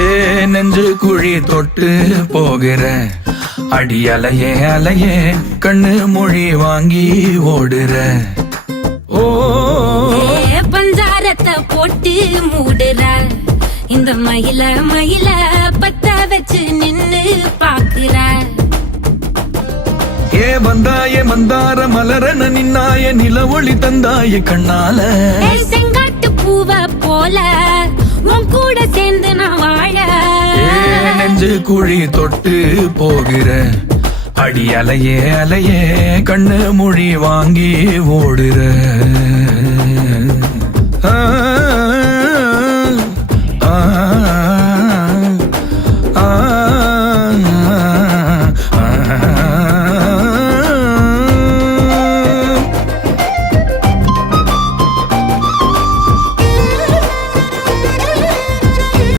ஏ நெஞ்சு குழி தொட்டு போகிற அடி அலையே அலையே கண்ணு மொழி வாங்கி ஓடுற. ஓ பஞ்சாரத்தை போட்டு மூடுற இந்த மயில மயில பத்த வச்சு நின்னு பாக்குற. ஏ வந்தாய மந்தார மலரன நின்னாய நில ஒளி தந்தாய கண்ணால. செங்காட்டு பூவ போல உன் கூட சேர்ந்து நான் வாழ. நெஞ்சு குழி தொட்டு போகிற அடி அலையே அலையே கண்ணு மொழி வாங்கி ஓடுற.